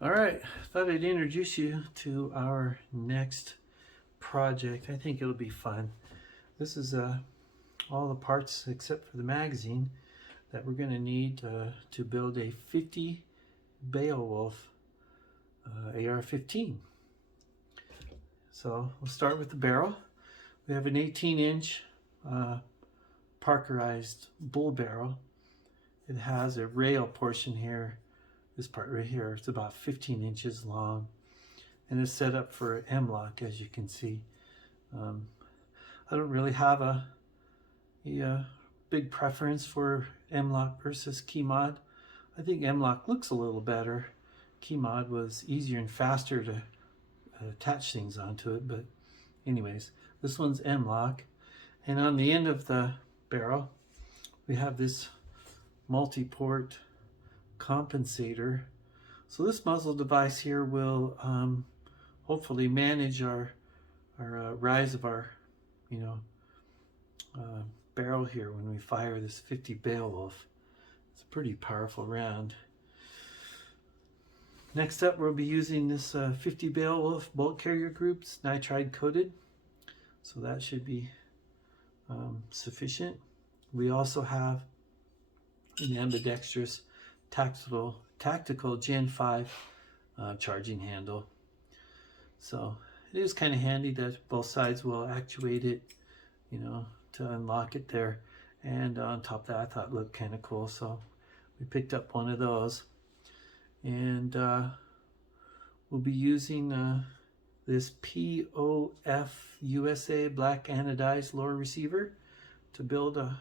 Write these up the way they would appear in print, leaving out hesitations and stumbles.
All right, thought I'd introduce you to our next project. I think it'll be fun. This is all the parts except for the magazine that we're going to need to build a 50 Beowulf AR-15. So we'll start with the barrel. We have an 18-inch Parkerized bull barrel. It has a rail portion here. This part right here, it's about 15 inches long, and it's set up for M-LOK, as you can see. I don't really have a big preference for M-LOK versus key mod. I think M-LOK looks a little better. Key mod was easier and faster to attach things onto it, but anyways, this one's M-LOK. And on the end of the barrel, we have this multi-port compensator. So this muzzle device here will hopefully manage our rise of our barrel here when we fire this 50 Beowulf. It's a pretty powerful round. Next up, we'll be using this 50 Beowulf bolt carrier groups, nitride coated, so that should be sufficient. We also have an ambidextrous tactical Gen 5 charging handle. So it is kind of handy that both sides will actuate it, to unlock it there. And on top of that, I thought it looked kind of cool, so we picked up one of those. And we'll be using this POF USA black anodized lower receiver to build our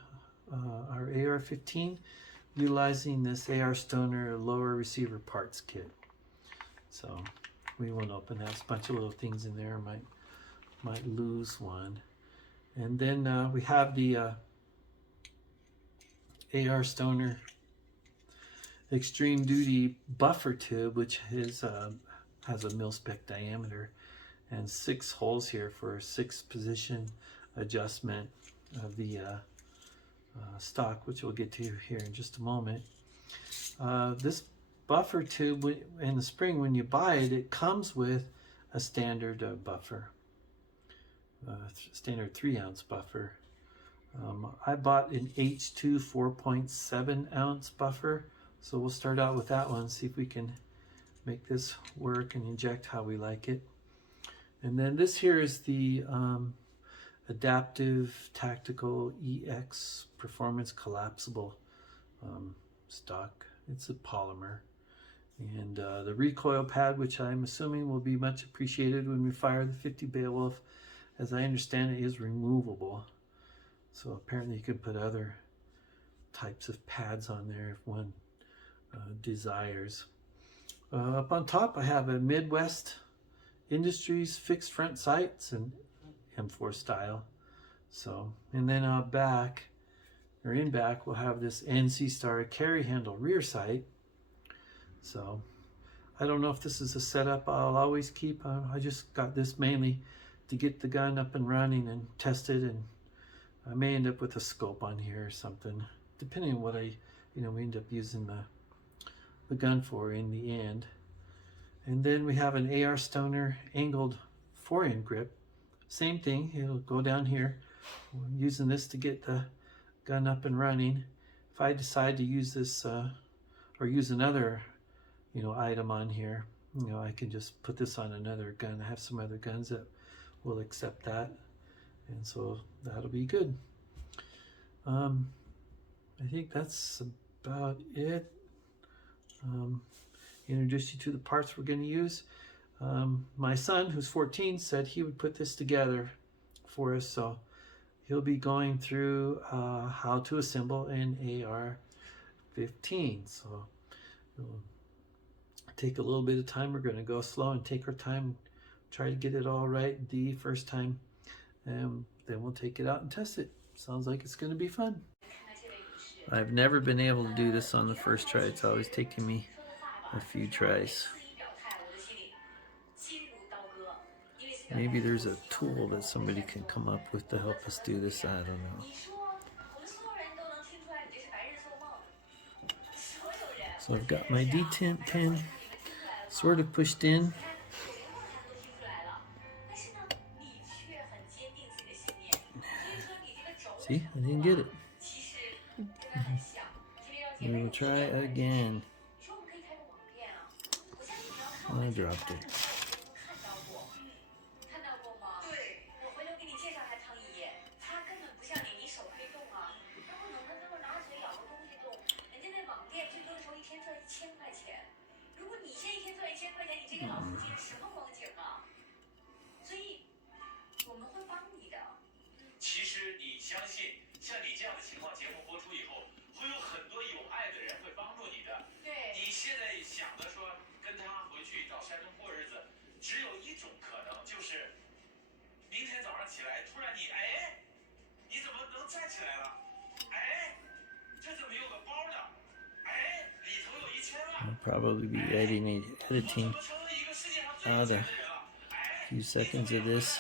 AR-15, utilizing this AR Stoner lower receiver parts kit. So we won't open that. There's a bunch of little things in there. Might lose one. And then we have the AR Stoner extreme duty buffer tube, which is has a mil-spec diameter and 6 holes here for 6 position adjustment of the stock, which we'll get to here in just a moment. This buffer tube in the spring, when you buy it, it comes with a standard buffer, standard 3-ounce buffer. I bought an H2 4.7 ounce buffer, so we'll start out with that one, see if we can make this work and inject how we like it. And then this here is the Adaptive Tactical EX Performance Collapsible stock. It's a polymer. And the recoil pad, which I'm assuming will be much appreciated when we fire the 50 Beowulf. As I understand it, is removable. So apparently you can put other types of pads on there if one desires. Up on top I have a Midwest Industries fixed front sights and M4 style. So, and then back, or in back, we'll have this NC Star carry handle rear sight. So I don't know if this is a setup I'll always keep. I just got this mainly to get the gun up and running and test it, and I may end up with a scope on here or something, depending on what we end up using the gun for in the end. And then we have an AR Stoner angled 4-end grip. Same thing, it'll go down here. We're using this to get the gun up and running. If I decide to use this or use another item on here, I can just put this on another gun. I have some other guns that will accept that, and so that'll be good. I think that's about it. Introduce you to the parts we're going to use. My son, who's 14, said he would put this together for us, so he'll be going through how to assemble an AR-15. So it'll take a little bit of time. We're going to go slow and take our time, try to get it all right the first time, and then we'll take it out and test it. Sounds like it's going to be fun. I've never been able to do this on the first try. It's always taken me a few tries. Maybe there's a tool that somebody can come up with to help us do this. I don't know. So I've got my detent pin sort of pushed in. See, I didn't get it. We will try again. I dropped it. I'll probably be editing out a few seconds of this.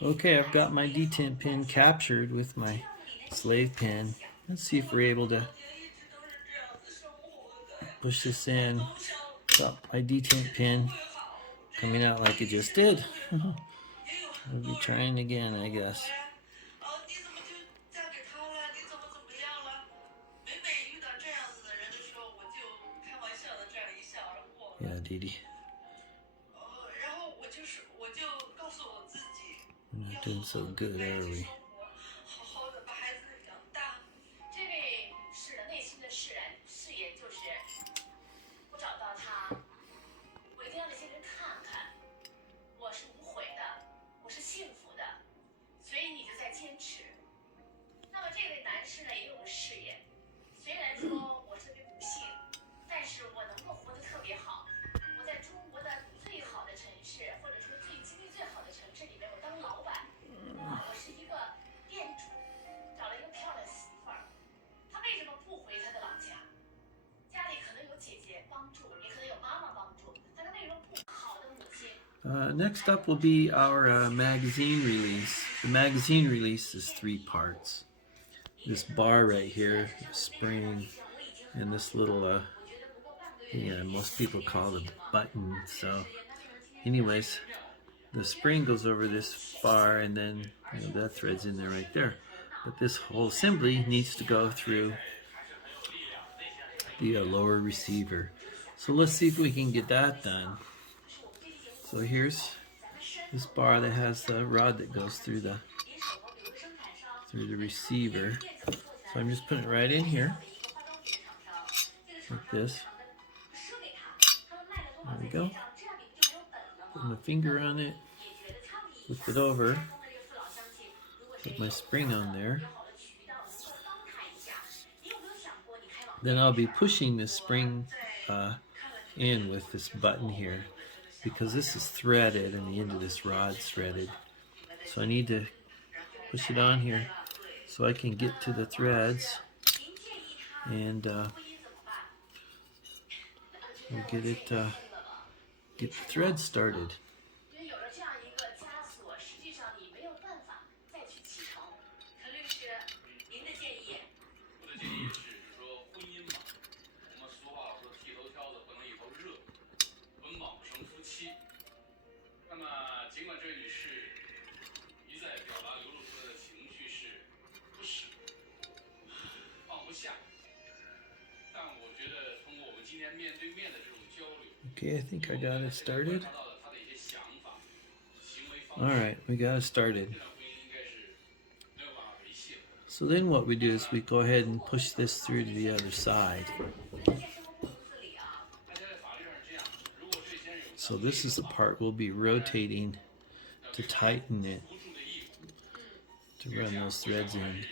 Okay, I've got my detent pin captured with my slave pin. Let's see if we're able to push this in. Got my detent pin coming out like it just did. We'll be trying again, I guess. Yeah, Dee Dee. We're not doing so good, are we? Next up will be our magazine release. The magazine release is 3 parts. This bar right here, the spring, and this little, most people call it a button. So anyways, the spring goes over this bar, and then that thread's in there right there. But this whole assembly needs to go through the lower receiver. So let's see if we can get that done. So here's this bar that has the rod that goes through the receiver. So I'm just putting it right in here, like this. There we go. Put my finger on it, flip it over, put my spring on there. Then I'll be pushing this spring in with this button here, because this is threaded and the end of this rod's threaded. So I need to push it on here so I can get to the threads and we'll get the thread started. Okay, I think I got it started. Alright, we got it started. So then what we do is we go ahead and push this through to the other side. So this is the part we'll be rotating to tighten it, to run those threads in.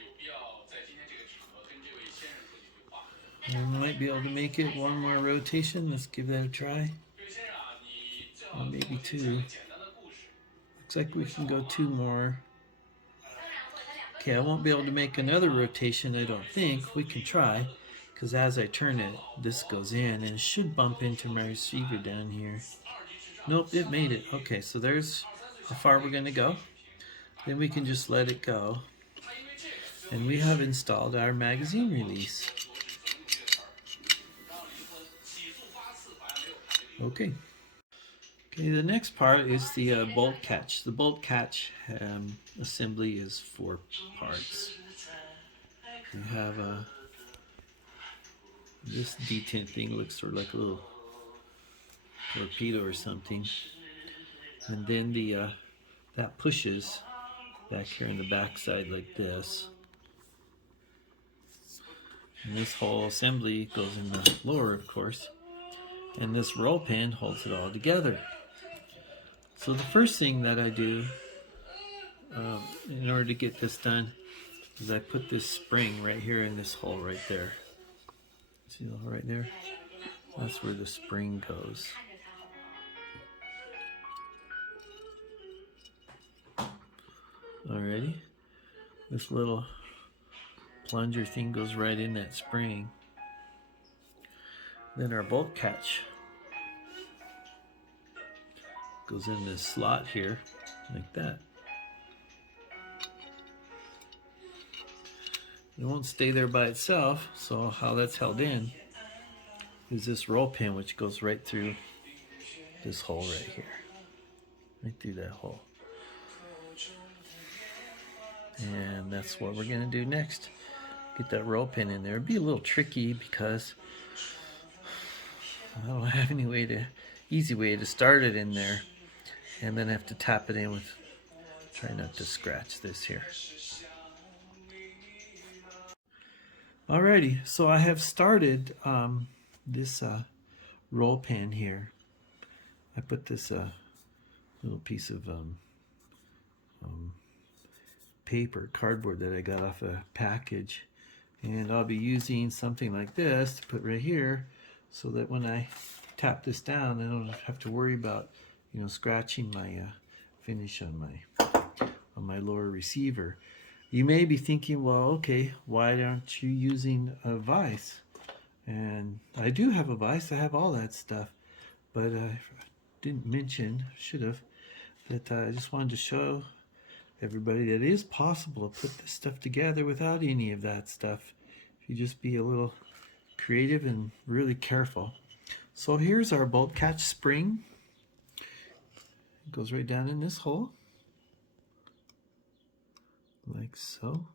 I might be able to make it one more rotation. Let's give that a try. Or maybe 2. Looks like we can go 2 more. Okay, I won't be able to make another rotation, I don't think. We can try, because as I turn it, this goes in, and it should bump into my receiver down here. Nope, it made it. Okay, so there's how far we're going to go. Then we can just let it go. And we have installed our magazine release. Okay. Okay, the next part is the bolt catch. The bolt catch assembly is 4 parts. We have this detent thing looks sort of like a little torpedo or something, and then the that pushes back here in the back side like this. And this whole assembly goes in the lower, of course, and this roll pin holds it all together. So the first thing that I do in order to get this done is I put this spring right here in this hole right there. See the hole right there? That's where the spring goes. Alrighty. This little plunger thing goes right in that spring. Then our bolt catch goes in this slot here, like that. It won't stay there by itself, so how that's held in is this roll pin, which goes right through this hole right here. Right through that hole. And that's what we're going to do next. Get that roll pin in there. It'd be a little tricky because I don't have any easy way to start it in there. And then I have to tap it in with, try not to scratch this here. Alrighty, so I have started this roll pin here. I put this little piece of paper, cardboard that I got off a package, and I'll be using something like this to put right here so that when I tap this down I don't have to worry about, you know, scratching my finish on my lower receiver. You may be thinking, well, okay, why aren't you using a vise? And I do have a vise, I have all that stuff, but I didn't mention, should have, that I just wanted to show everybody that it is possible to put this stuff together without any of that stuff. If you just be a little creative and really careful. So here's our bolt catch spring. It goes right down in this hole, like so.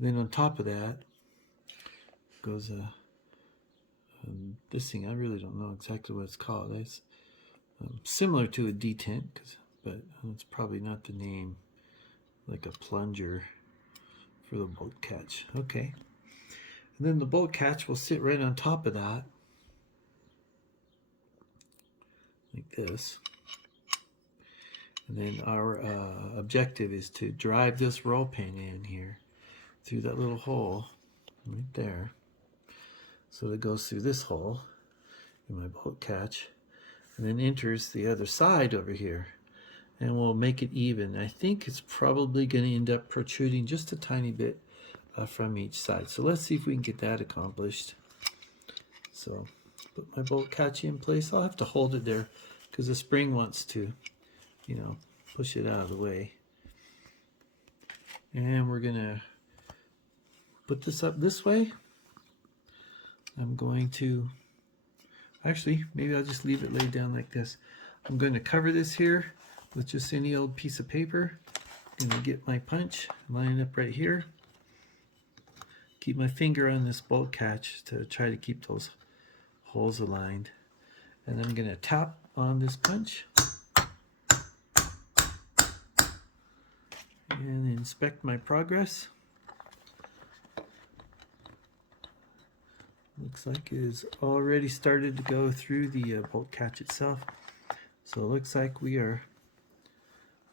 Then on top of that goes this thing. I really don't know exactly what it's called. It's similar to a detent, but it's probably not the name. Like a plunger for the bolt catch. Okay. And then the bolt catch will sit right on top of that, like this. And then our objective is to drive this roll pin in here through that little hole right there. So it goes through this hole in my bolt catch and then enters the other side over here, and we'll make it even. I think it's probably going to end up protruding just a tiny bit from each side. So let's see if we can get that accomplished. So put my bolt catch in place. I'll have to hold it there because the spring wants to, you know, push it out of the way. And we're going to put this up this way. I'm going to, actually, maybe I'll just leave it laid down like this. I'm going to cover this here with just any old piece of paper. I'm going to get my punch, line it up right here. Keep my finger on this bolt catch to try to keep those holes aligned. And then I'm going to tap on this punch and inspect my progress. Looks like it has already started to go through the bolt catch itself. So it looks like we are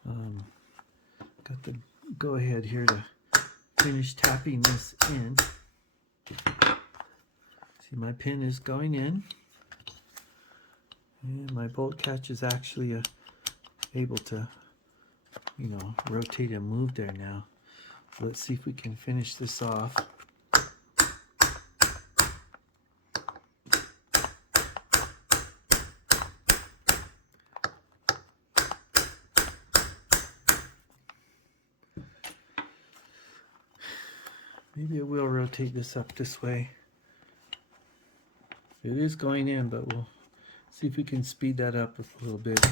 got the go ahead here to finish tapping this in. See, my pin is going in, and my bolt catch is actually able to, you know, rotate and move there now. So let's see if we can finish this off. Maybe I will rotate this up this way. It is going in, but we'll see if we can speed that up a little bit.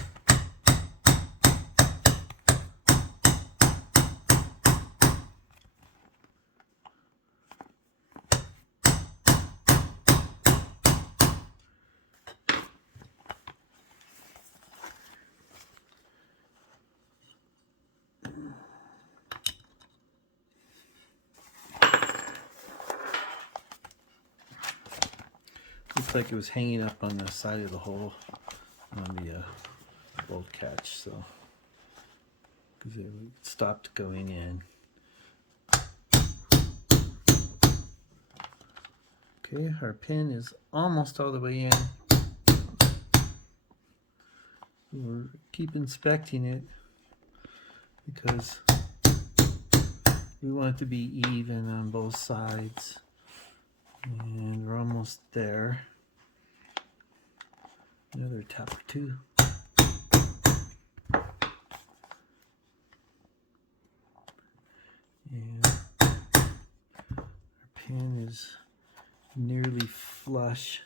Looks like it was hanging up on the side of the hole on the bolt catch, so because it stopped going in. Okay, our pin is almost all the way in. We'll keep inspecting it because we want it to be even on both sides. And we're almost there. Another tap or two. And our pin is nearly flush.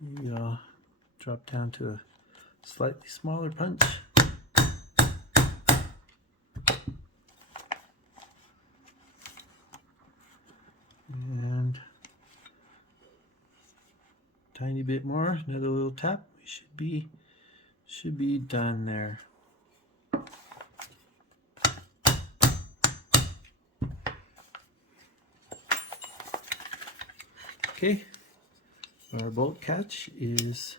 Maybe I'll drop down to a slightly smaller punch. And tiny bit more, another little tap. We should be done there. Okay, our bolt catch is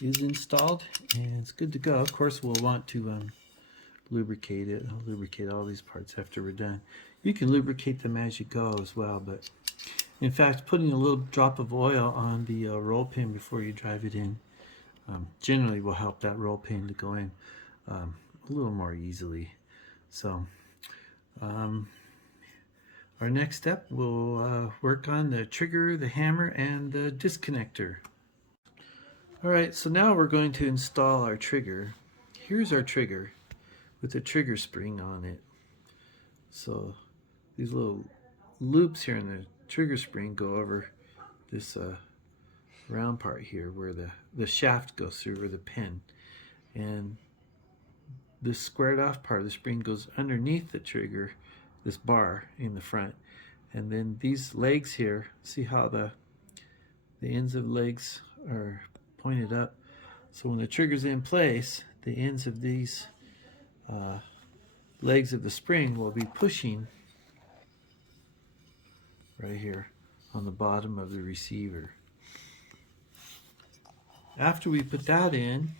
installed and it's good to go. Of course, we'll want to lubricate it. I'll lubricate all these parts after we're done. You can lubricate them as you go as well, but in fact, putting a little drop of oil on the roll pin before you drive it in generally will help that roll pin to go in a little more easily. So our next step, we'll work on the trigger, the hammer, and the disconnector. Alright, so now we're going to install our trigger. Here's our trigger with the trigger spring on it. So these little loops here in the trigger spring go over this round part here where the shaft goes through, or the pin. And this squared off part of the spring goes underneath the trigger, this bar in the front. And then these legs here, see how the ends of the legs are pointed up. So when the trigger's in place, the ends of these legs of the spring will be pushing right here on the bottom of the receiver. After we put that in,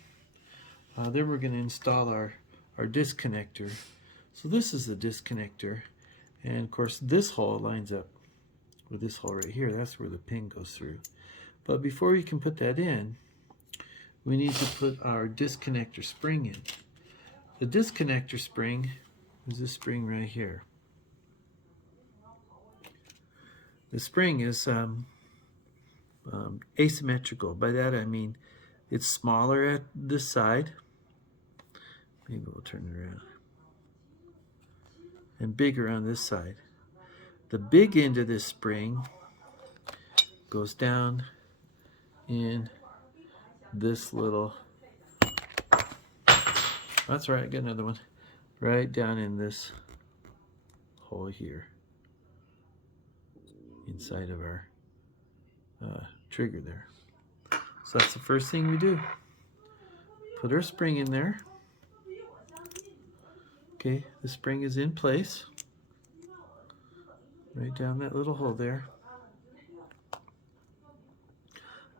then we're going to install our disconnector. So this is the disconnector, and of course this hole lines up with this hole right here. That's where the pin goes through. But before we can put that in, we need to put our disconnector spring in. The disconnector spring is this spring right here. The spring is asymmetrical. By that I mean it's smaller at this side. Maybe we'll turn it around. And bigger on this side. The big end of this spring goes down in this little, that's right, I got another one, right down in this hole here inside of our trigger there. So that's the first thing we do. Put our spring in there. Okay, the spring is in place. Right down that little hole there.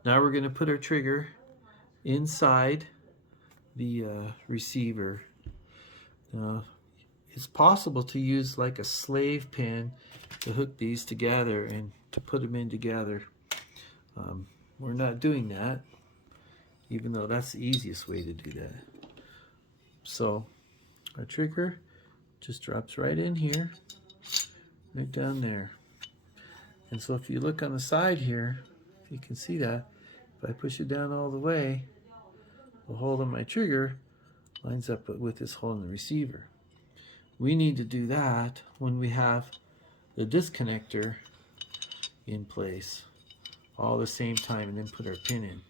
Now we're going to put our trigger inside the receiver. Now, it's possible to use like a slave pin to hook these together and to put them in together. We're not doing that, even though that's the easiest way to do that. So our trigger just drops right in here, right down there. And so if you look on the side here, you can see that if I push it down all the way, the hold on my trigger lines up with this hole in the receiver. We need to do that when we have the disconnector in place all the same time and then put our pin in,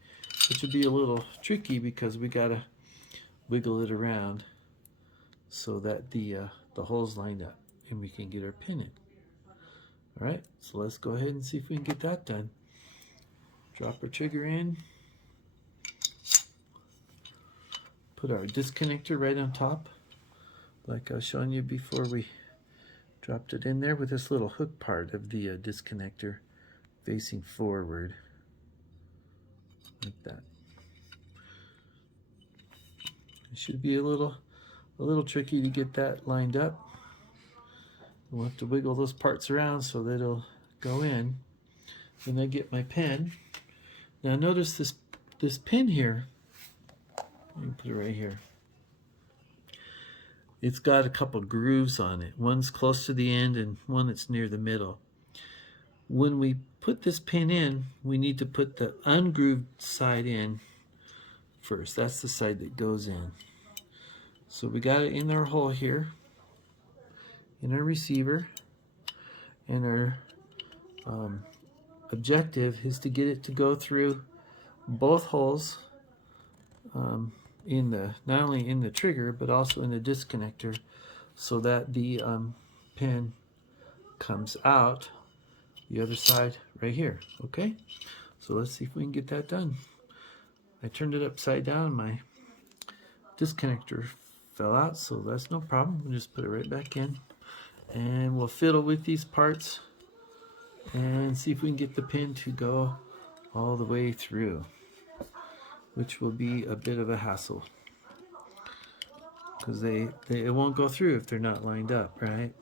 which would be a little tricky because we gotta wiggle it around so that the hole's lined up and we can get our pin in. All right, so let's go ahead and see if we can get that done. Drop our trigger in, put our disconnector right on top like I was showing you before. We dropped it in there with this little hook part of the disconnector facing forward like that. It should be a little tricky to get that lined up. We'll have to wiggle those parts around so that it'll go in. Then I get my pin. Now notice this pin here. Let me put it right here. It's got a couple grooves on it. One's close to the end and one that's near the middle. When we put this pin in, we need to put the ungrooved side in first. That's the side that goes in. So we got it in our hole here, in our receiver, and our objective is to get it to go through both holes not only in the trigger but also in the disconnector, so that the pin comes out the other side right here. Okay, so let's see if we can get that done. I turned it upside down, my disconnector fell out, so that's no problem. We'll just put it right back in and we'll fiddle with these parts and see if we can get the pin to go all the way through, which will be a bit of a hassle because it won't go through if they're not lined up, right?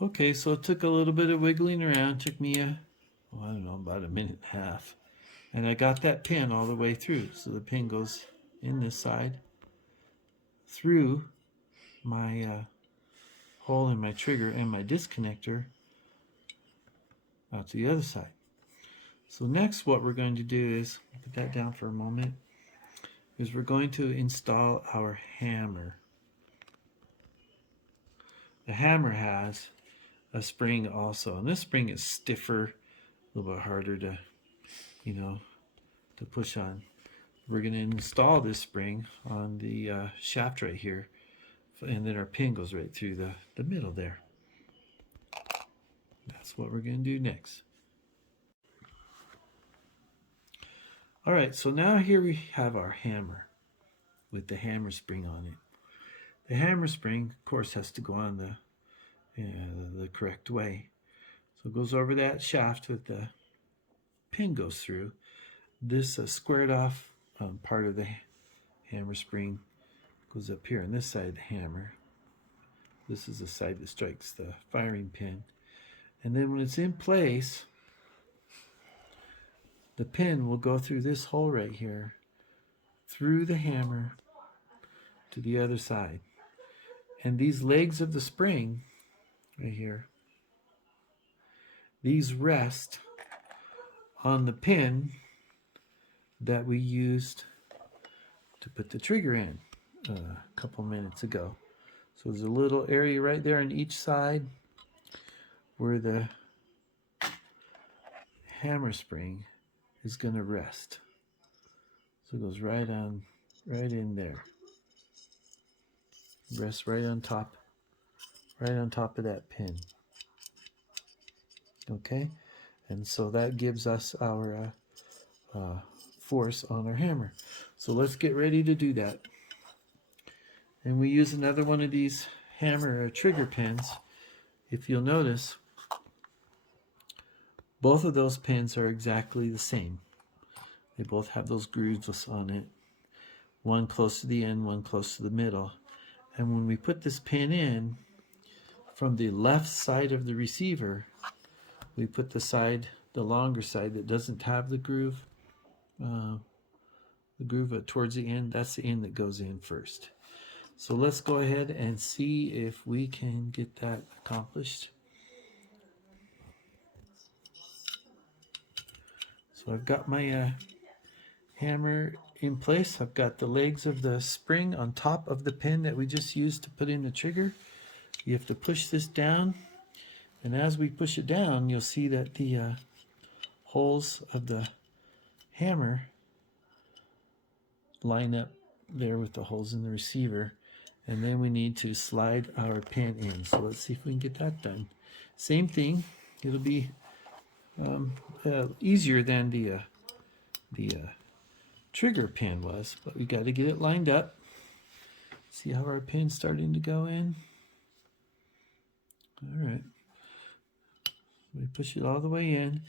Okay, so it took a little bit of wiggling around. It took me I don't know, about a minute and a half, and I got that pin all the way through. So the pin goes in this side through my hole in my trigger and my disconnector out to the other side. So next what we're going to do is, put that down for a moment, is we're going to install our hammer. The hammer has a spring also, and this spring is stiffer, a little bit harder to, to push on. We're going to install this spring on the shaft right here, and then our pin goes right through the middle there. That's what we're going to do next. All right, so now here we have our hammer with the hammer spring on it. The hammer spring, of course, has to go on the correct way. So it goes over that shaft that the pin goes through. This squared off part of the hammer spring goes up here on this side of the hammer. This is the side that strikes the firing pin. And then when it's in place, the pin will go through this hole right here, through the hammer to the other side. And these legs of the spring right here, these rest on the pin that we used to put the trigger in a couple minutes ago. So there's a little area right there on each side where the hammer spring is going to rest. So it goes right in there. Rests right on top of that pin. Okay, and so that gives us our force on our hammer. So let's get ready to do that. And we use another one of these hammer trigger pins. If you'll notice, both of those pins are exactly the same. They both have those grooves on it. One close to the end, one close to the middle. And when we put this pin in, from the left side of the receiver, we put the longer side that doesn't have the groove towards the end. That's the end that goes in first. So let's go ahead and see if we can get that accomplished. So I've got my hammer in place. I've got the legs of the spring on top of the pin that we just used to put in the trigger. You have to push this down, and as we push it down, you'll see that the holes of the hammer line up there with the holes in the receiver, and then we need to slide our pin in. So let's see if we can get that done. Same thing. It'll be easier than the trigger pin was, but we got to get it lined up. See how our pin's starting to go in? All right. We push it all the way in,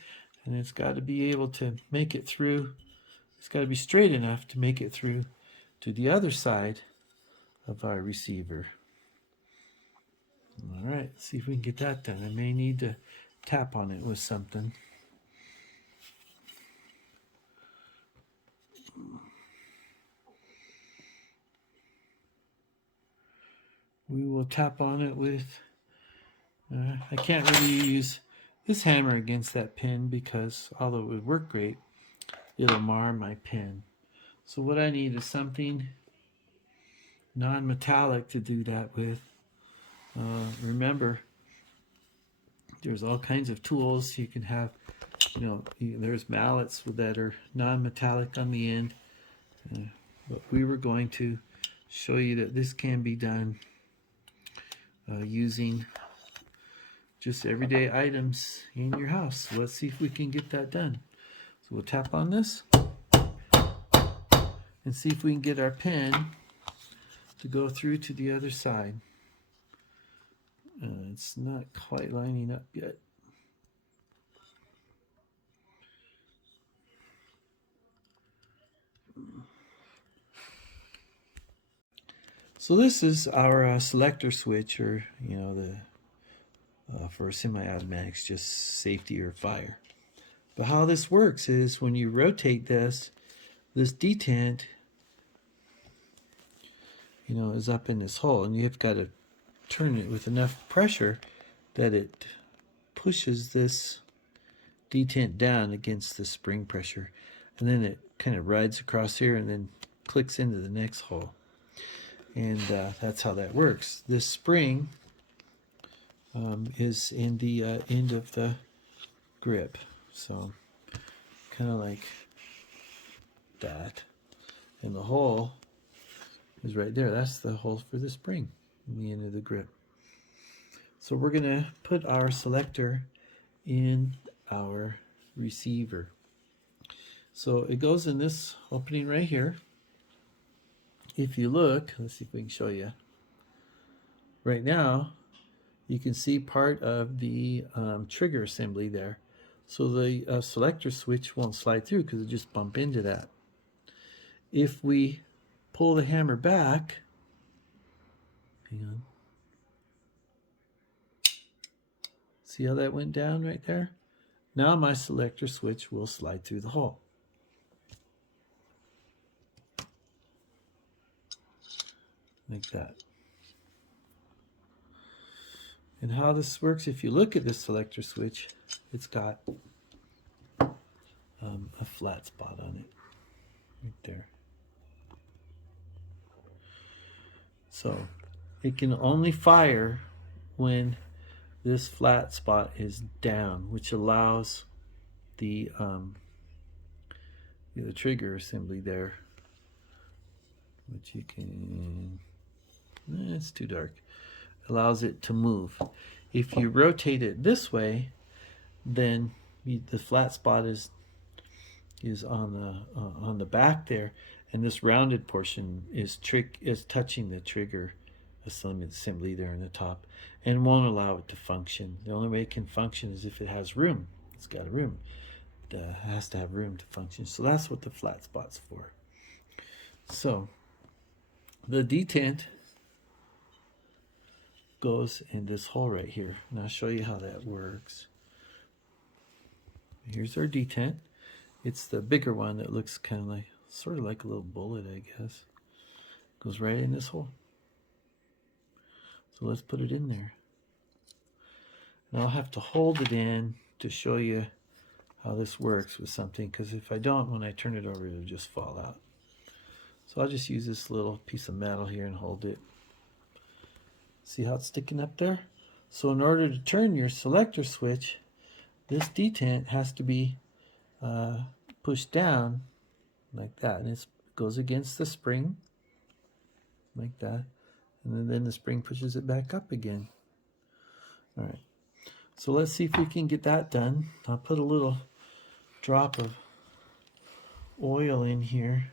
and it's got to be able to make it through. It's got to be straight enough to make it through to the other side of our receiver. All right, let's see if we can get that done. I may need to tap on it with something. We will tap on it with, I can't really use this hammer against that pin because although it would work great, it'll mar my pin. So what I need is something non-metallic to do that with. Remember, there's all kinds of tools you can have. You know, there's mallets that are non-metallic on the end. But we were going to show you that this can be done using just everyday items in your house. So let's see if we can get that done. So we'll tap on this and see if we can get our pen to go through to the other side. It's not quite lining up yet. So this is our selector switch, or you know, the for semi-automatics, just safety or fire. But how this works is when you rotate this detent, you know, is up in this hole, and you've got to turn it with enough pressure that it pushes this detent down against the spring pressure, and then it kind of rides across here and then clicks into the next hole. And that's how that works. This spring is in the end of the grip, so kind of like that, and the hole is right there. That's the hole for the spring in the end of the grip. So we're going to put our selector in our receiver. So it goes in this opening right here. If you look, let's see if we can show you. Right now, you can see part of the trigger assembly there. So the selector switch won't slide through because it just bump into that. If we pull the hammer back, hang on. See how that went down right there? Now my selector switch will slide through the hole. Like that. And how this works, if you look at this selector switch, it's got a flat spot on it, right there. So it can only fire when this flat spot is down, which allows the trigger assembly there, which you can, it's too dark, allows it to move. If you rotate it this way, then the flat spot is on the back there, and this rounded portion is touching the trigger assembly there in the top, and won't allow it to function. The only way it can function is if it has room. It's got a room. It has to have room to function. So that's what the flat spot's for. So the detent goes in this hole right here, and I'll show you how that works. Here's our detent. It's the bigger one that looks kind of like, sort of like a little bullet, I guess. Goes right in this hole. So let's put it in there. And I'll have to hold it in to show you how this works with something, because if I don't, when I turn it over, it'll just fall out. So I'll just use this little piece of metal here and hold it. See how it's sticking up there? So in order to turn your selector switch, this detent has to be pushed down like that, and it goes against the spring like that, and then the spring pushes it back up again. All right, so let's see if we can get that done. I'll put a little drop of oil in here.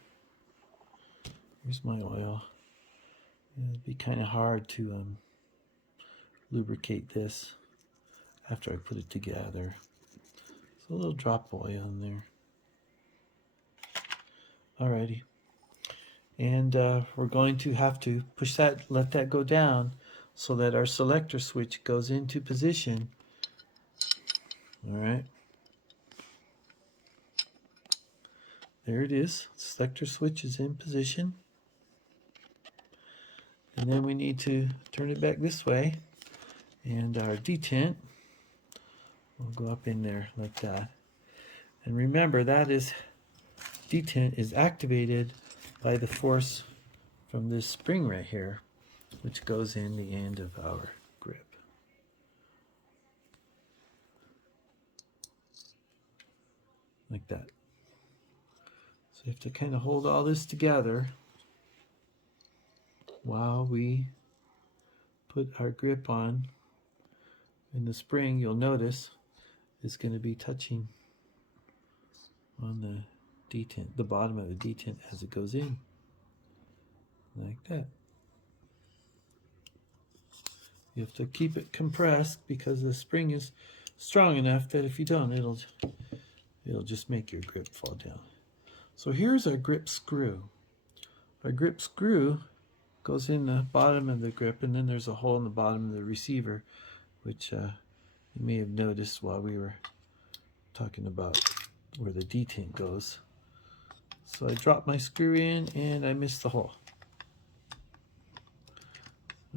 Here's my oil. It'd be kind of hard to lubricate this after I put it together. So a little drop of oil in there. Alrighty. And we're going to have to push that, let that go down so that our selector switch goes into position. Alright. There it is. Selector switch is in position. And then we need to turn it back this way. And our detent will go up in there like that. And remember, that is, detent is activated by the force from this spring right here, which goes in the end of our grip. Like that. So you have to kind of hold all this together while we put our grip on. And the spring, you'll notice, is going to be touching on the detent, the bottom of the detent as it goes in, like that. You have to keep it compressed because the spring is strong enough that if you don't, it'll just make your grip fall down. So here's our grip screw. Our grip screw goes in the bottom of the grip, and then there's a hole in the bottom of the receiver, which you may have noticed while we were talking about where the detent goes. So I dropped my screw in and I missed the hole.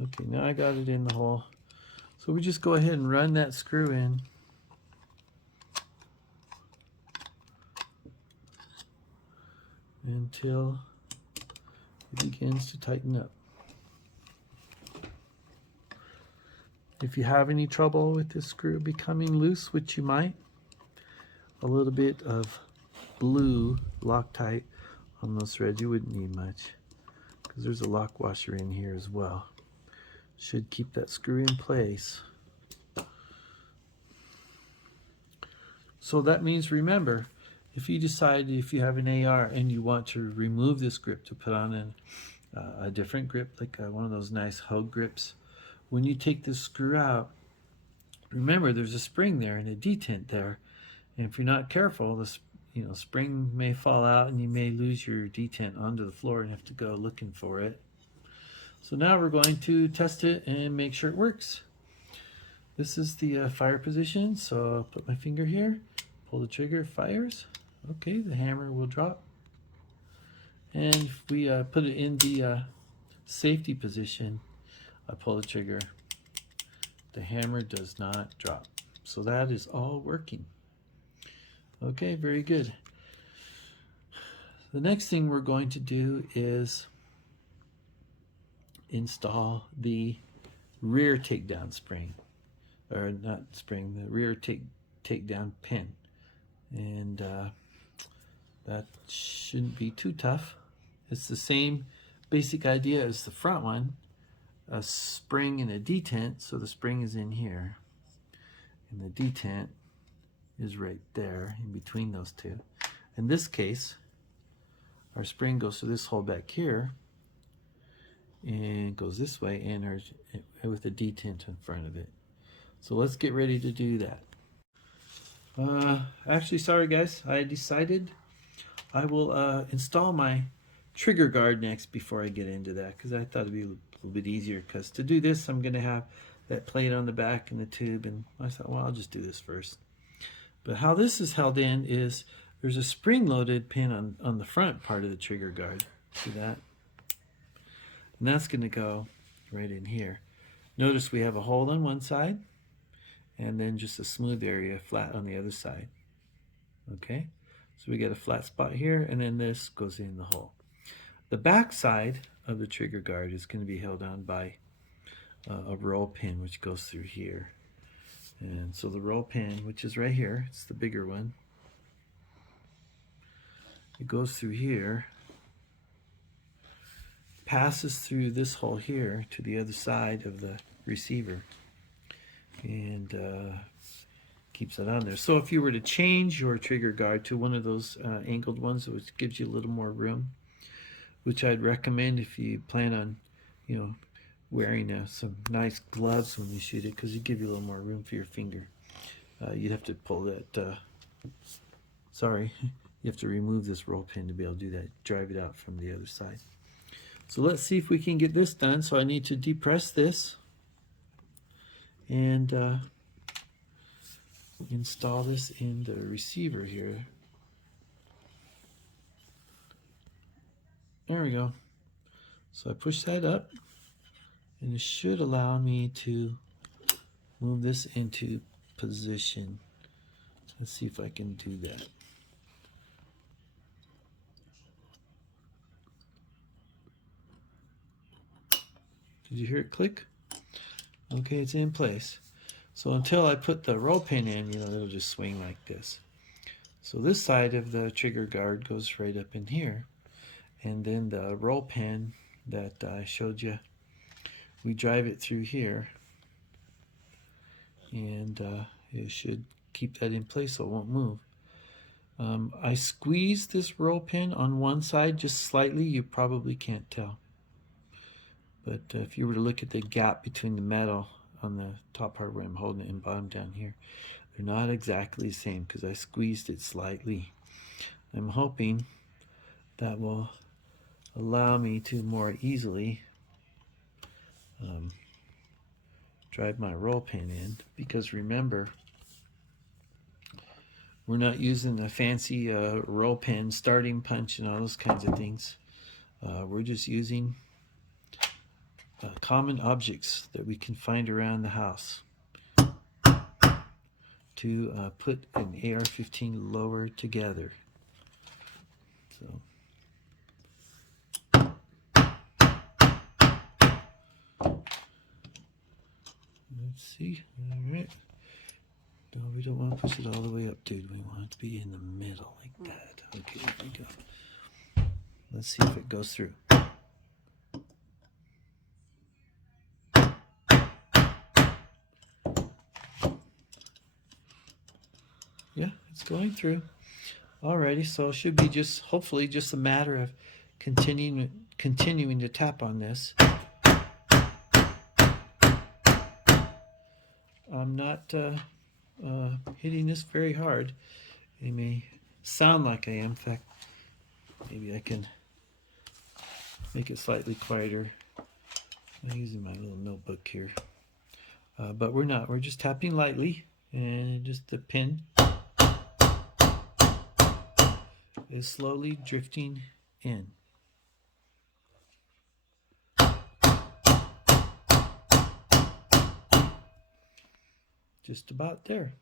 Okay, now I got it in the hole. So we just go ahead and run that screw in. Until it begins to tighten up. If you have any trouble with this screw becoming loose, which you might, a little bit of blue Loctite on those threads, you wouldn't need much because there's a lock washer in here as well. Should keep that screw in place. So that means, remember, if you decide, if you have an AR and you want to remove this grip to put on a different grip, like one of those nice hug grips, when you take this screw out, remember there's a spring there and a detent there, and if you're not careful, the spring may fall out and you may lose your detent onto the floor and have to go looking for it. So now we're going to test it and make sure it works. This is the fire position, so I'll put my finger here, pull the trigger, fires. Okay, the hammer will drop. And if we put it in the safety position, I pull the trigger, the hammer does not drop. So that is all working. Okay, very good. The next thing we're going to do is install the rear takedown spring, or not spring, the rear takedown pin. And that shouldn't be too tough. It's the same basic idea as the front one, a spring and a detent. So the spring is in here and the detent is right there in between those two. In this case, our spring goes to this hole back here and goes this way, and with a detent in front of it. So let's get ready to do that. Actually, sorry guys, I decided I will install my trigger guard next before I get into that, because I thought it'd be a little bit easier, because to do this I'm going to have that plate on the back and the tube, and I thought, well, I'll just do this first. But how this is held in is there's a spring-loaded pin on the front part of the trigger guard. See that? And that's going to go right in here. Notice we have a hole on one side and then just a smooth area flat on the other side. Okay, so we get a flat spot here, and then this goes in the hole. The back side of the trigger guard is going to be held on by a roll pin, which goes through here. And so the roll pin, which is right here, it's the bigger one, it goes through here, passes through this hole here to the other side of the receiver, and keeps it on there. So if you were to change your trigger guard to one of those angled ones, which gives you a little more room, which I'd recommend if you plan on, wearing some nice gloves when you shoot it, because you give you a little more room for your finger. You'd have to pull that, sorry, you have to remove this roll pin to be able to do that, drive it out from the other side. So let's see if we can get this done. So I need to depress this and install this in the receiver here. There we go. So I push that up, and it should allow me to move this into position. Let's see if I can do that. Did you hear it click? Okay, it's in place. So until I put the roll pin in, it'll just swing like this. So this side of the trigger guard goes right up in here. And then the roll pin that I showed you, we drive it through here. And it should keep that in place so it won't move. I squeezed this roll pin on one side just slightly. You probably can't tell. But if you were to look at the gap between the metal on the top part where I'm holding it and bottom down here, they're not exactly the same because I squeezed it slightly. I'm hoping that will allow me to more easily drive my roll pin in, because remember, we're not using a fancy roll pin, starting punch, and all those kinds of things. We're just using common objects that we can find around the house to put an AR-15 lower together. So let's see. All right. No, we don't want to push it all the way up, dude. We want it to be in the middle like that. Okay, there we go. Let's see if it goes through. Yeah, it's going through. Alrighty, so it should be just, hopefully, just a matter of continuing to tap on this. I'm not hitting this very hard. It may sound like I am. In fact, maybe I can make it slightly quieter. I'm using my little notebook here. But we're not. We're just tapping lightly, and just the pin is slowly drifting in. Just about there.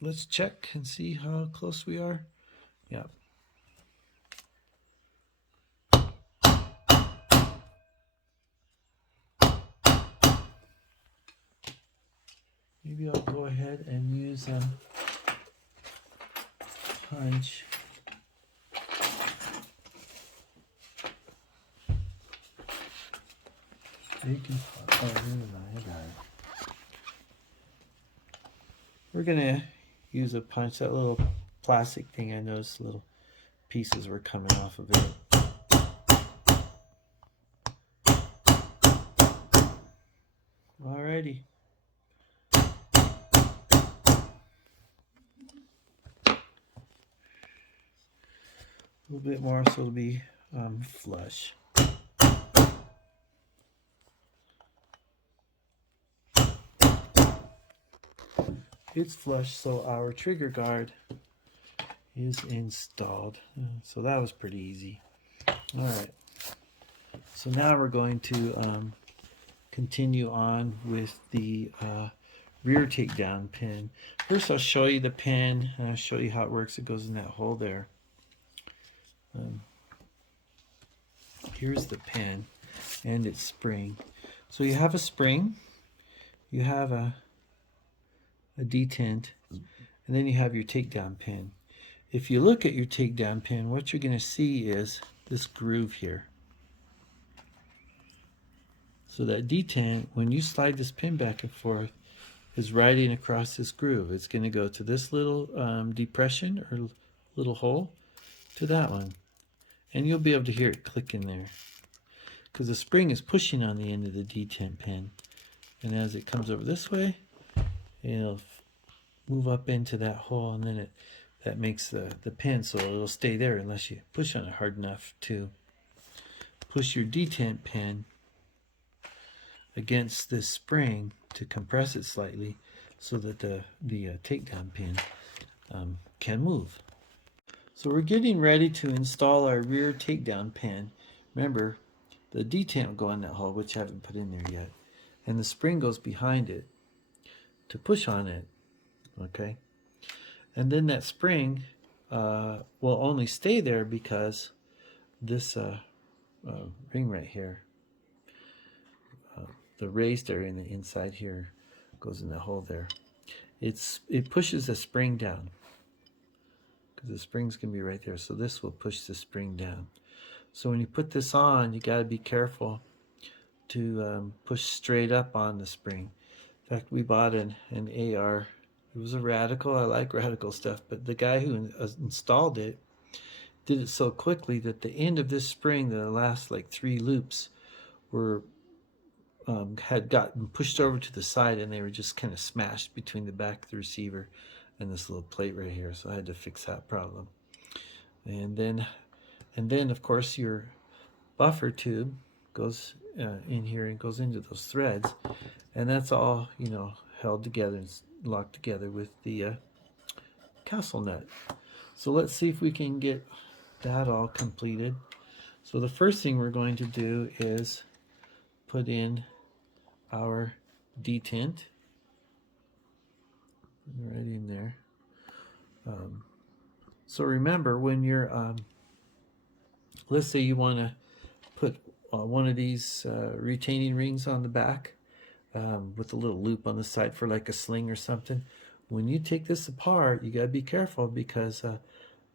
Let's check and see how close we are. Yeah. Maybe I'll go ahead and use a punch. We're gonna use a punch. That little plastic thing, I noticed little pieces were coming off of it. Alrighty. A little bit more so it'll be flush. It's flush, so our trigger guard is installed. So that was pretty easy. Alright. So now we're going to continue on with the rear takedown pin. First I'll show you the pin and I'll show you how it works. It goes in that hole there. Here's the pin and its spring. So you have a spring, you have a detent, and then you have your takedown pin. If you look at your takedown pin, what you're going to see is this groove here. So that detent, when you slide this pin back and forth, is riding across this groove. It's going to go to this little depression or little hole to that one. And you'll be able to hear it click in there, because the spring is pushing on the end of the detent pin. And as it comes over this way, it'll move up into that hole, and then that makes the pin, so it'll stay there unless you push on it hard enough to push your detent pin against this spring to compress it slightly so that the takedown pin can move. So we're getting ready to install our rear takedown pin. Remember, the detent will go in that hole, which I haven't put in there yet, and the spring goes behind it to push on it, okay? And then that spring will only stay there because this ring right here, the raised area in the inside here, goes in the hole there. It pushes the spring down, because the spring's gonna be right there. So this will push the spring down. So when you put this on, you got to be careful to push straight up on the spring. In fact, we bought an AR. It was a Radical. I like Radical stuff, but the guy who installed it did it so quickly that the end of this spring, the last like 3 loops, had gotten pushed over to the side, and they were just kind of smashed between the back of the receiver and this little plate right here. So I had to fix that problem. And then of course your buffer tube goes in here and goes into those threads, and that's all, you know, held together and locked together with the castle nut. So let's see if we can get that all completed. So the first thing we're going to do is put in our detent right in there. So remember, when you're let's say you want to put one of these retaining rings on the back with a little loop on the side for like a sling or something. When you take this apart, you got to be careful, because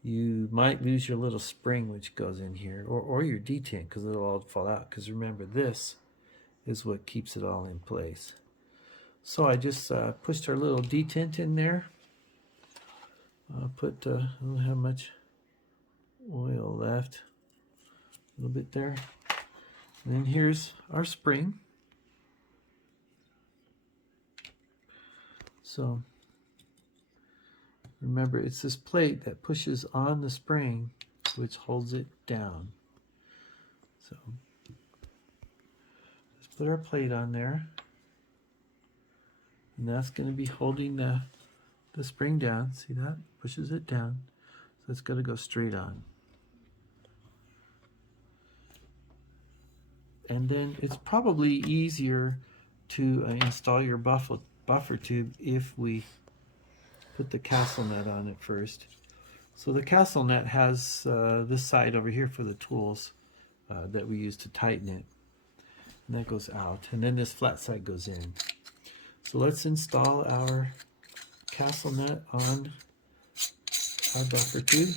you might lose your little spring which goes in here, or your detent, because it'll all fall out. Because remember, this is what keeps it all in place. So I just pushed our little detent in there. I don't have much oil left. A little bit there. And then here's our spring. So remember, it's this plate that pushes on the spring, which holds it down. So let's put our plate on there, and that's going to be holding the spring down. See that? Pushes it down. So it's going to go straight on. And then it's probably easier to install your buffer tube if we put the castle nut on it first. So the castle nut has this side over here for the tools that we use to tighten it. And that goes out. And then this flat side goes in. So let's install our castle nut on our buffer tube.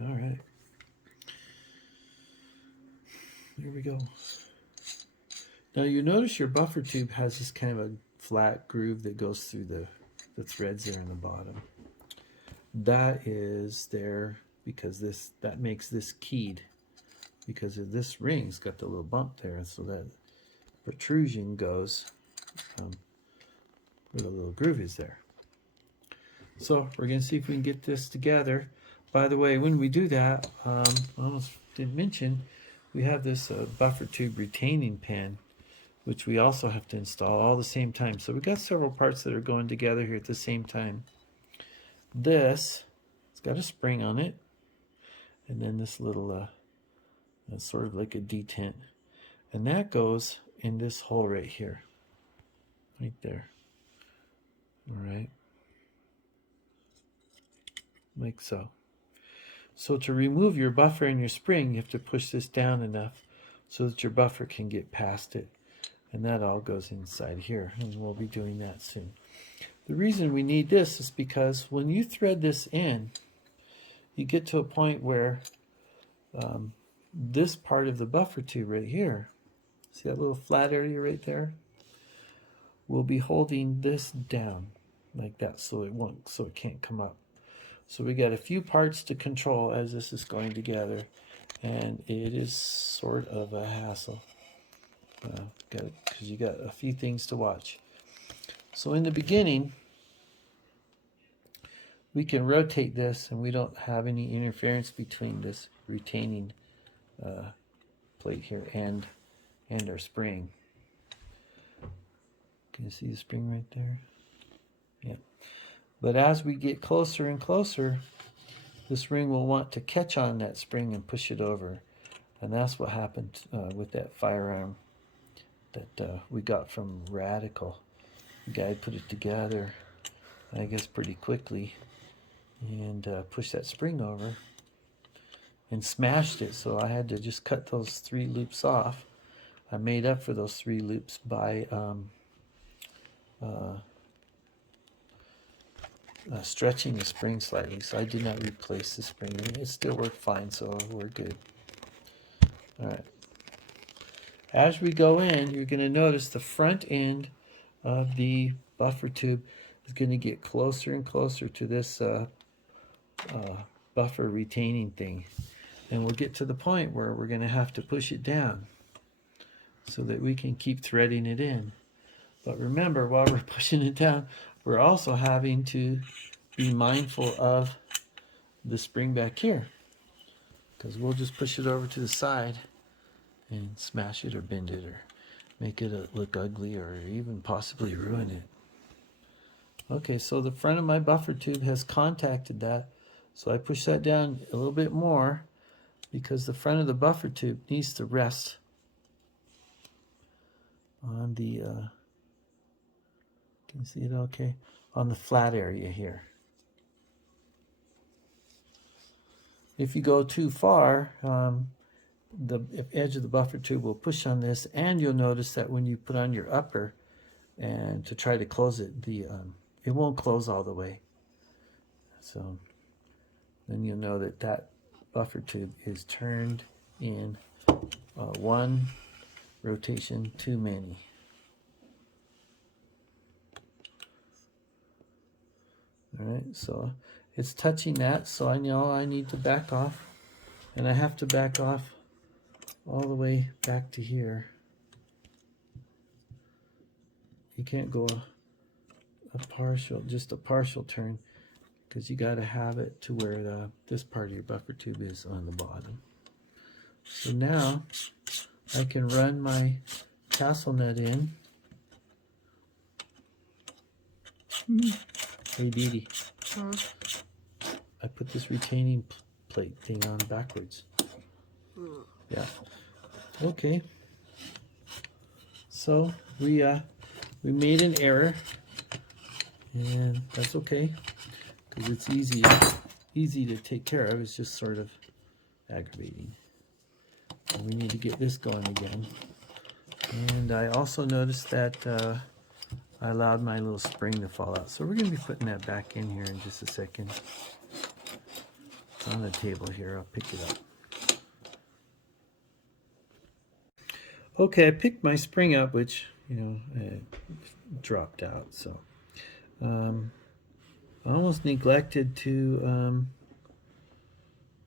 All right. There we go. Now you notice your buffer tube has this kind of a flat groove that goes through the threads there in the bottom. That is there because that makes this keyed, because of this ring's got the little bump there, so that protrusion goes where the little groove is there. So we're going to see if we can get this together. By the way, when we do that, I almost didn't mention, we have this buffer tube retaining pin, which we also have to install all the same time. So we've got several parts that are going together here at the same time. This, it's got a spring on it, and then this little sort of like a detent, and that goes in this hole right here, right there. All right, like so. So to remove your buffer and your spring, you have to push this down enough so that your buffer can get past it. And that all goes inside here, and we'll be doing that soon. The reason we need this is because when you thread this in, you get to a point where this part of the buffer tube right here, see that little flat area right there, will be holding this down like that, so it can't come up. So we got a few parts to control as this is going together, and it is sort of a hassle. Because you got a few things to watch. So in the beginning, we can rotate this, and we don't have any interference between this retaining plate here and our spring. Can you see the spring right there? Yeah. But as we get closer and closer, this ring will want to catch on that spring and push it over. And that's what happened with that firearm that we got from Radical. The guy put it together, I guess, pretty quickly, and pushed that spring over and smashed it. So I had to just cut those 3 loops off. I made up for those 3 loops by stretching the spring slightly, so I did not replace the spring. It still worked fine, so we're good. All right. As we go in, you're going to notice the front end of the buffer tube is going to get closer and closer to this buffer retaining thing. And we'll get to the point where we're going to have to push it down so that we can keep threading it in. But remember, while we're pushing it down, we're also having to be mindful of the spring back here, because we'll just push it over to the side and smash it or bend it or make it look ugly or even possibly ruin it. Okay, so the front of my buffer tube has contacted that, so I push that down a little bit more because the front of the buffer tube needs to rest on the can you see it okay? On the flat area here. If you go too far, the edge of the buffer tube will push on this, and you'll notice that when you put on your upper and to try to close it, it won't close all the way. So then you'll know that that buffer tube is turned in one rotation too many. All right, so it's touching that, so I know I need to back off, and I have to back off all the way back to here. You can't go just a partial turn, because you got to have it to where this part of your buffer tube is on the bottom. So now I can run my tassel nut in. Hey, Dee Dee. I put this retaining plate thing on backwards. Yeah. Okay. So we made an error, and that's okay, because it's easy to take care of. It's just sort of aggravating. And we need to get this going again. And I also noticed that I allowed my little spring to fall out. So we're going to be putting that back in here in just a second. It's on the table here. I'll pick it up. Okay, I picked my spring up, which, it dropped out. So I almost neglected to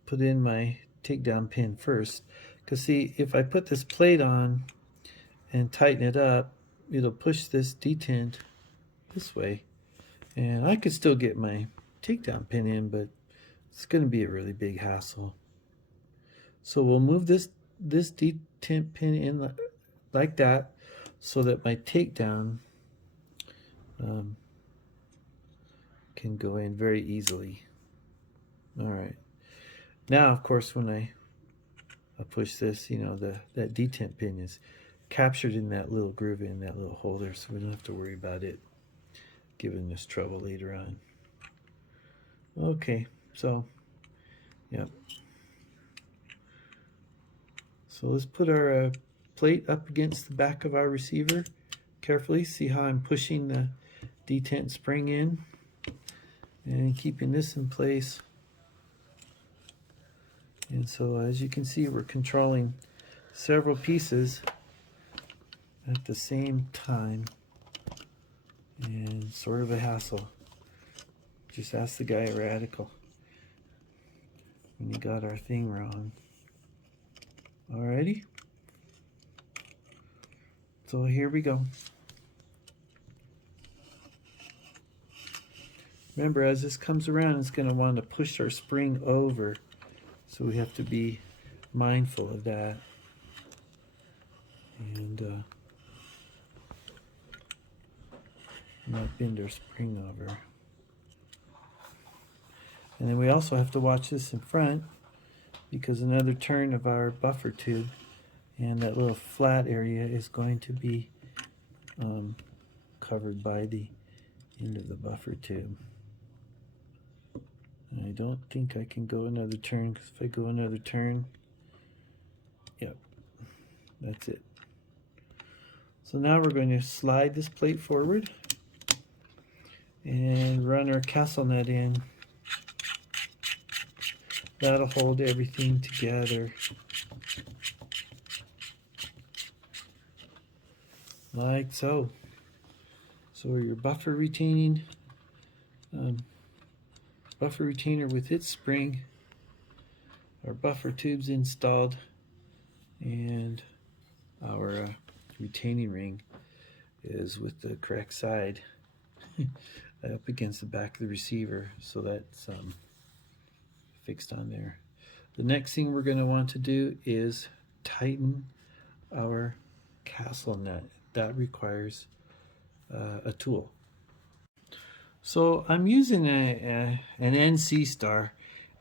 put in my takedown pin first. Because see, if I put this plate on and tighten it up, it'll push this detent this way, and I could still get my takedown pin in, but it's going to be a really big hassle. So we'll move this detent pin in like that, so that my takedown can go in very easily. All right. Now, of course, when I push this, you know, that detent pin is captured in that little groove in that little holder, so we don't have to worry about it giving us trouble later on. Okay, so, yeah. So let's put our plate up against the back of our receiver carefully. See how I'm pushing the detent spring in and keeping this in place. And so as you can see, we're controlling several pieces at the same time, and sort of a hassle. Just ask the guy at Radical when he got our thing wrong. Alrighty, so here we go. Remember, as this comes around, it's going to want to push our spring over, so we have to be mindful of that. And not bend our spring over. And then we also have to watch this in front, because another turn of our buffer tube and that little flat area is going to be covered by the end of the buffer tube. And I don't think I can go another turn, because if I go another turn, yep, that's it. So now we're going to slide this plate forward and run our castle nut in. That'll hold everything together. Like so. So your buffer retaining, buffer retainer with its spring, our buffer tubes installed, and our retaining ring is with the correct side up against the back of the receiver, so that's fixed on there. The next thing we're going to want to do is tighten our castle nut. That requires a tool. So I'm using an NC Star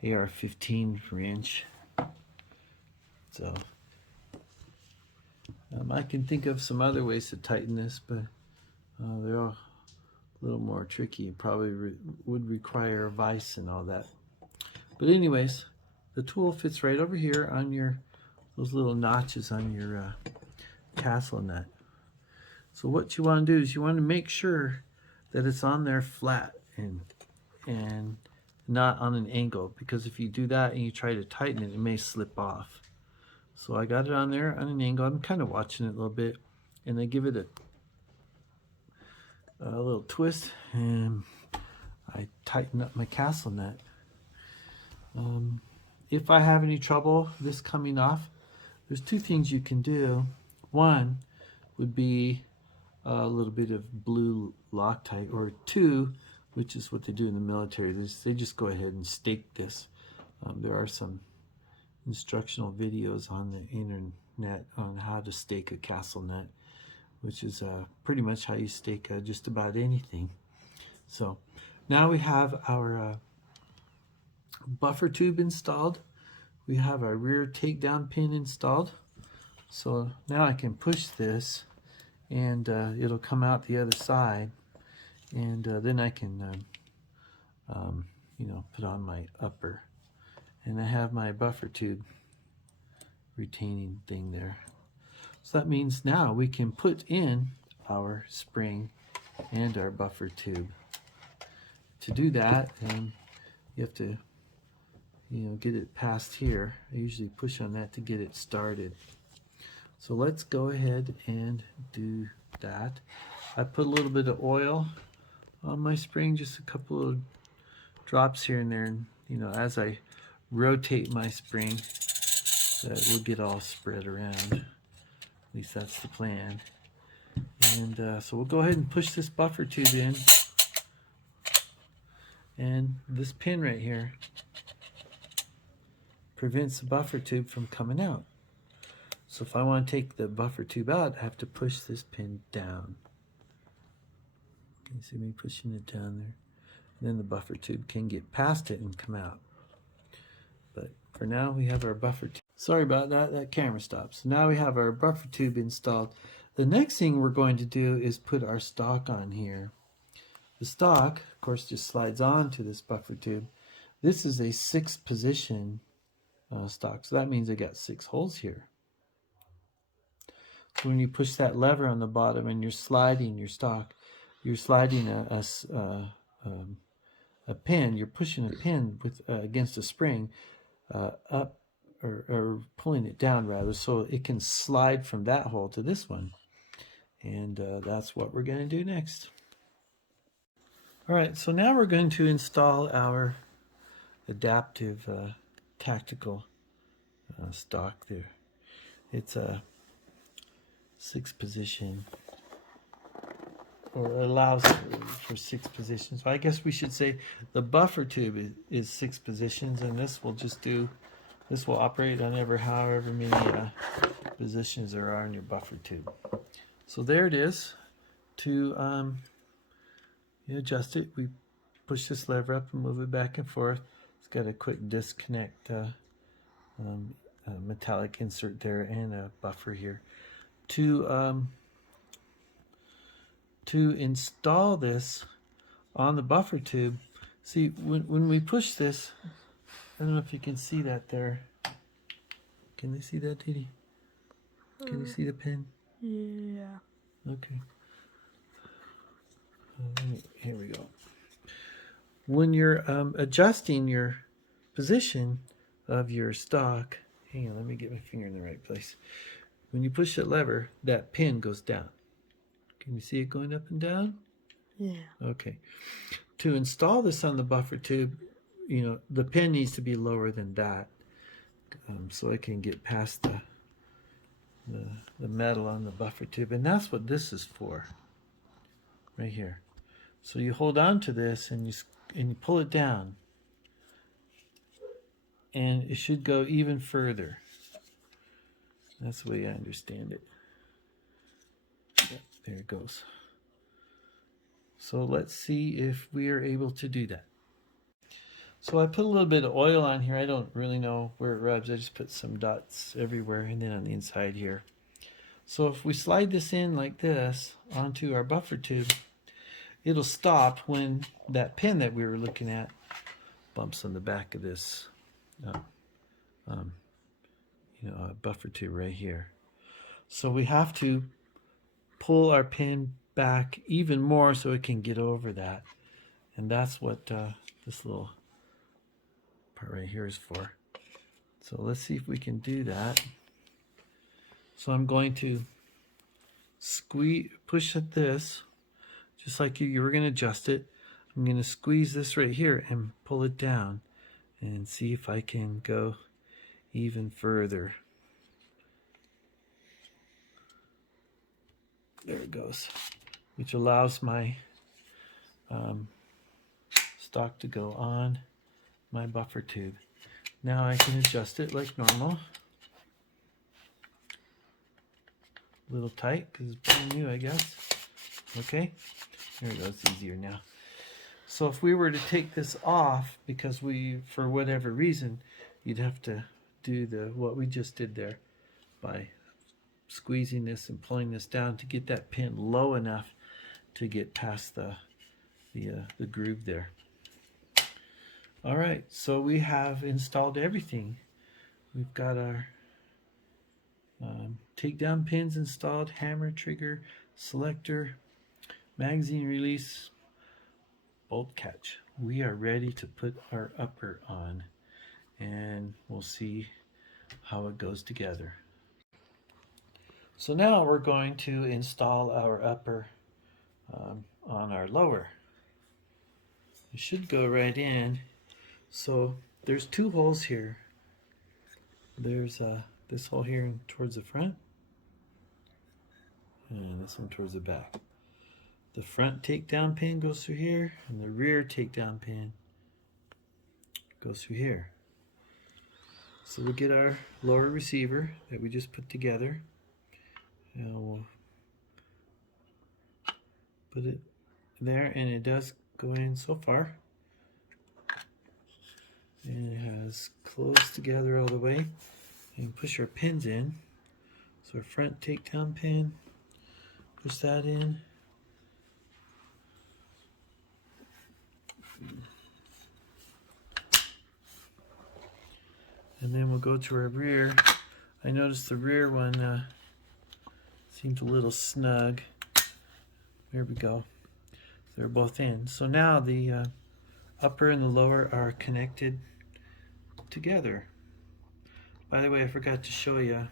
AR 15 wrench. So I can think of some other ways to tighten this, but they're all a little more tricky. Probably would require a vise and all that. But anyways, the tool fits right over here on those little notches on your castle nut. So what you want to do is you want to make sure that it's on there flat and not on an angle, because if you do that and you try to tighten it, it may slip off. So I got it on there on an angle. I'm kind of watching it a little bit, and I give it a little twist, and I tighten up my castle nut. If I have any trouble this coming off, there's two things you can do. One would be a little bit of blue Loctite, or two, which is what they do in the military. They just go ahead and stake this. There are some instructional videos on the internet on how to stake a castle nut, which is pretty much how you stake just about anything. So now we have our buffer tube installed. We have our rear takedown pin installed. So now I can push this, and it'll come out the other side, and then I can you know, put on my upper, and I have my buffer tube retaining thing there. So that means now we can put in our spring and our buffer tube. To do that, you have to, you know, get it past here. I usually push on that to get it started. So let's go ahead and do that. I put a little bit of oil on my spring, just a couple of drops here and there, and you know, as I rotate my spring, that will get all spread around. At least that's the plan. And so we'll go ahead and push this buffer tube in, and this pin right here prevents the buffer tube from coming out. So if I want to take the buffer tube out, I have to push this pin down. Can you see me pushing it down there? And then the buffer tube can get past it and come out. But For now, we have our buffer tube. Sorry about that, that camera stopped. So now we have our buffer tube installed. The next thing we're going to do is put our stock on here. The stock, of course, just slides onto this buffer tube. This is a 6 position stock, so that means I got 6 holes here. So when you push that lever on the bottom and you're sliding your stock, you're sliding a pin, you're pushing a pin with against a spring up or pulling it down rather, so it can slide from that hole to this one. And that's what we're going to do next. All right, so now we're going to install our adaptive tactical stock there. It's a 6 position, or allows for 6 positions. So I guess we should say the buffer tube is 6 positions, and this will operate on however many positions there are in your buffer tube. So there it is. To you adjust it, we push this lever up and move it back and forth. It's got a quick disconnect metallic insert there and a buffer here. To install this on the buffer tube, see when we push this, I don't know if you can see that there. Can they see that, Didi? Can you see the pin? Yeah. Okay. Here we go. When you're adjusting your position of your stock, hang on, let me get my finger in the right place. When you push that lever, that pin goes down. Can you see it going up and down? Yeah. Okay. To install this on the buffer tube, the pin needs to be lower than that, so it can get past the metal on the buffer tube, and that's what this is for, right here. So you hold on to this and you pull it down, and it should go even further. That's the way I understand it. Yep, there it goes. So let's see if we are able to do that. So I put a little bit of oil on here. I don't really know where it rubs. I just put some dots everywhere and then on the inside here. So if we slide this in like this onto our buffer tube, it'll stop when that pin that we were looking at bumps on the back of this buffer tube right here. So we have to pull our pin back even more so it can get over that, and that's what this little part right here is for. So let's see if we can do that. So I'm going to push at this, just like you were going to adjust it. I'm going to squeeze this right here and pull it down and see if I can go even further. There it goes, which allows my stock to go on my buffer tube. Now I can adjust it like normal. A little tight because it's brand new, I guess. Okay, there it goes, easier now. So if we were to take this off, because for whatever reason, you'd have to do what we just did there by squeezing this and pulling this down to get that pin low enough to get past the groove there. All right, so we have installed everything. We've got our takedown pins installed, hammer, trigger, selector, magazine release, bolt catch. We are ready to put our upper on, and we'll see how it goes together. So now we're going to install our upper on our lower. It should go right in. So there's 2 holes here. There's this hole here towards the front, and this one towards the back. The front takedown pin goes through here, and the rear takedown pin goes through here. So we'll get our lower receiver that we just put together, and we'll put it there, and it does go in so far. And it has closed together all the way. And push our pins in. So our front takedown pin, push that in. And then we'll go to our rear. I noticed the rear one seems a little snug. There we go. They're both in. So now the upper and the lower are connected together. By the way, I forgot to show you.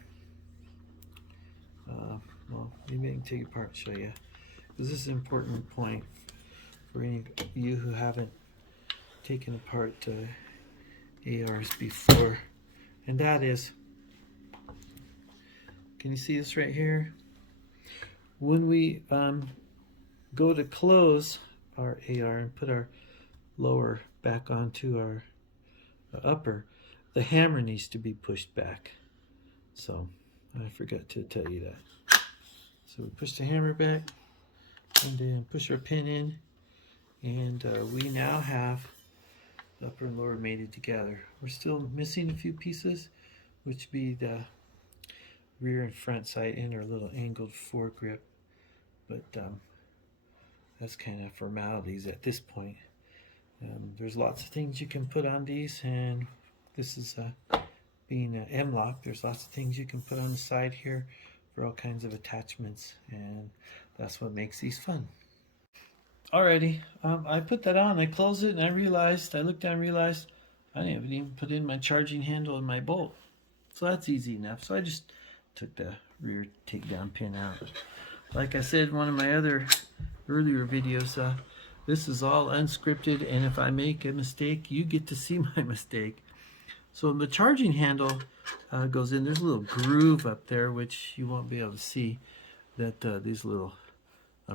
Well, maybe I can take it apart and show you. Because this is an important point for any of you who haven't taken apart ARs before. And that is, can you see this right here? When we go to close our AR and put our lower back onto our upper, the hammer needs to be pushed back. So I forgot to tell you that. So we push the hammer back and then push our pin in, and we now have the upper and lower mated together. We're still missing a few pieces, which would be the rear and front sight and our little angled foregrip, but that's kind of formalities at this point. There's lots of things you can put on these, and this is being an M-lock, there's lots of things you can put on the side here for all kinds of attachments, and that's what makes these fun. Alrighty, I put that on, I closed it, and I looked down and realized I didn't even put in my charging handle and my bolt. So that's easy enough. So I just took the rear takedown pin out. Like I said in one of my other earlier videos, this is all unscripted, and if I make a mistake, you get to see my mistake. So the charging handle goes in. There's a little groove up there, which you won't be able to see, that these little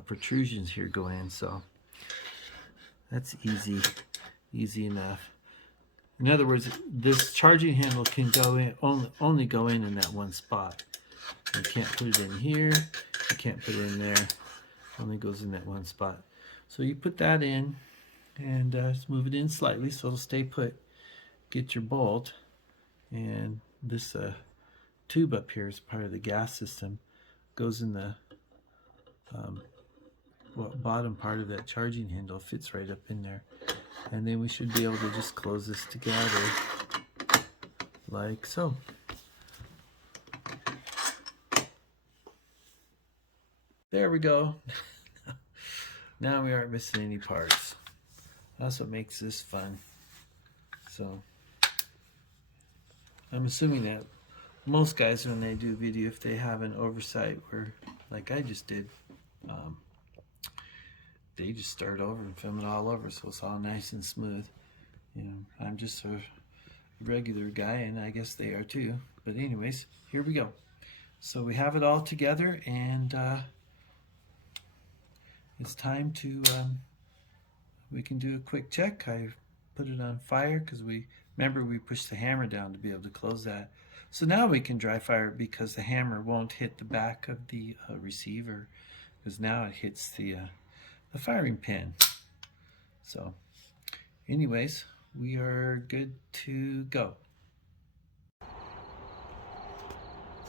protrusions here go in. So that's easy enough. In other words, this charging handle can go in, only go in that one spot. You can't put it in here, you can't put it in there, only goes in that one spot. So you put that in and just move it in slightly so it'll stay put. Get your bolt, and this tube up here is part of the gas system, goes in the bottom part of that charging handle, fits right up in there. And then we should be able to just close this together like so. There we go. Now we aren't missing any parts. That's what makes this fun. So I'm assuming that most guys, when they do video, if they have an oversight where, like I just did, they just start over and film it all over, so it's all nice and smooth. You know, I'm just a regular guy, and I guess they are too. But anyways, here we go. So we have it all together, and it's time to, we can do a quick check. I put it on fire because remember we pushed the hammer down to be able to close that. So now we can dry fire it because the hammer won't hit the back of the receiver, because now it hits the firing pin. So anyways, we are good to go.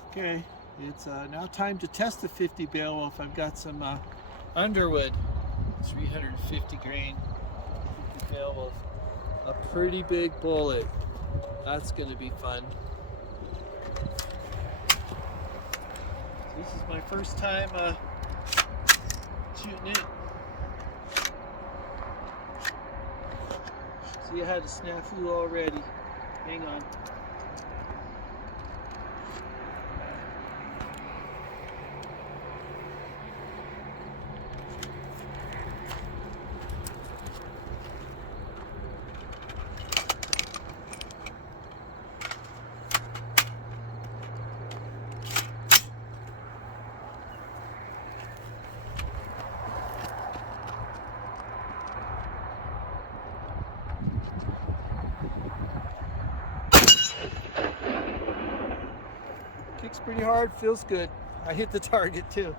Okay, it's now time to test the 50 Beowulf. I've got some Underwood 350 grain 50 Beowulf, a pretty big bullet. That's going to be fun. This is my first time shooting it. See, I had a snafu already. Hang on. Kicks pretty hard, feels good. I hit the target too.